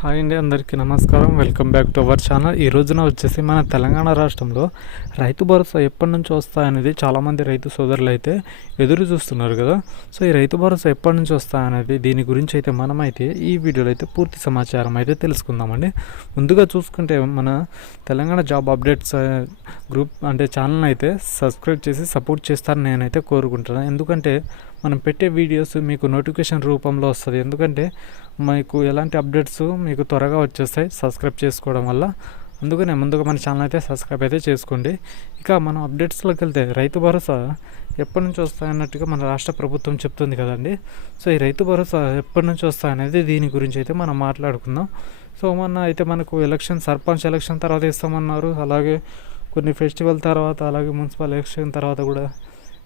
Hi అండి, అందరికీ నమస్కారం. Welcome back to our channel. ఈ రోజున వచ్చేసి మన తెలంగాణ రాష్ట్రంలో రైతు భరోసా ఎప్పటి నుంచి వస్తాయనేది చాలామంది రైతు సోదరులు అయితే ఎదురు చూస్తున్నారు కదా. సో ఈ రైతు భరోసా ఎప్పటి నుంచి వస్తాయనేది దీని గురించి అయితే మనమైతే ఈ వీడియోలో అయితే పూర్తి సమాచారం అయితే తెలుసుకుందామండి. ముందుగా చూసుకుంటే మన తెలంగాణ జాబ్ అప్డేట్స్ గ్రూప్ అంటే ఛానల్ అయితే సబ్స్క్రైబ్ చేసి సపోర్ట్ చేస్తారని నేనైతే కోరుకుంటున్నాను. ఎందుకంటే మనం పెట్టే వీడియోస్ మీకు నోటిఫికేషన్ రూపంలో వస్తుంది. ఎందుకంటే మీకు ఎలాంటి అప్డేట్స్ మీకు త్వరగా వచ్చేస్తాయి సబ్స్క్రైబ్ చేసుకోవడం వల్ల. అందుకనే ముందుగా మన ఛానల్ అయితే సబ్స్క్రైబ్ అయితే చేసుకోండి. ఇక మనం అప్డేట్స్లోకి వెళ్తే రైతు భరోసా ఎప్పటి నుంచి వస్తాయన్నట్టుగా మన రాష్ట్ర ప్రభుత్వం చెప్తుంది కదండి. సో ఈ రైతు భరోసా ఎప్పటి నుంచి వస్తాయనేది దీని గురించి అయితే మనం మాట్లాడుకుందాం. సో మొన్న అయితే మనకు సర్పంచ్ ఎలక్షన్ తర్వాత ఇస్తామన్నారు. అలాగే కొన్ని ఫెస్టివల్ తర్వాత, అలాగే మున్సిపల్ ఎలక్షన్ తర్వాత కూడా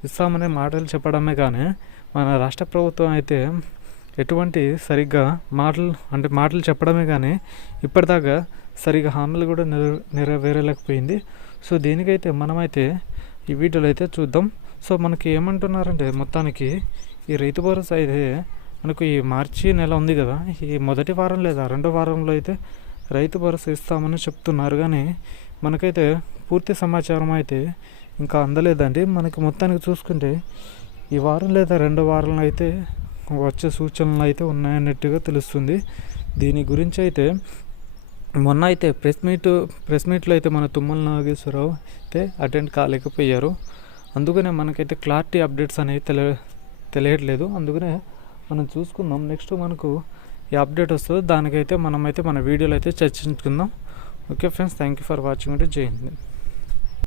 ఇస్తామనే మాటలు చెప్పడమే కానీ మన రాష్ట్ర ప్రభుత్వం అయితే ఎటువంటి సరిగ్గా మాటలు చెప్పడమే కానీ ఇప్పటిదాకా సరిగ్గా హామీలు కూడా నెరవేరలేకపోయింది. సో దీనికైతే మనమైతే ఈ వీడియోలో అయితే చూద్దాం. సో మనకి ఏమంటున్నారంటే మొత్తానికి ఈ రైతు భరోసా అయితే మనకు ఈ మార్చి నెల ఉంది కదా, ఈ మొదటి వారం లేదా రెండో వారంలో అయితే రైతు భరోసా ఇస్తామని చెప్తున్నారు. కానీ మనకైతే పూర్తి సమాచారం అయితే ఇంకా అందలేదండి. మనకి మొత్తానికి చూసుకుంటే ఈ వారం లేదా రెండో వారంలో అయితే వచ్చే సూచనలు అయితే ఉన్నాయన్నట్టుగా తెలుస్తుంది. దీని గురించి అయితే మొన్న అయితే ప్రెస్ మీట్లో అయితే మన తుమ్మల నాగేశ్వరరావు అయితే అటెండ్ కాలేకపోయారు. అందుకనే మనకైతే క్లారిటీ అప్డేట్స్ అనేవి తెలియట్లేదు. అందుకనే మనం చూసుకుందాం. నెక్స్ట్ మనకు ఈ అప్డేట్ వస్తుంది, దానికైతే మనమైతే మన వీడియోలో అయితే చర్చించుకుందాం. Okay friends, thank you for watching. జై హింద్.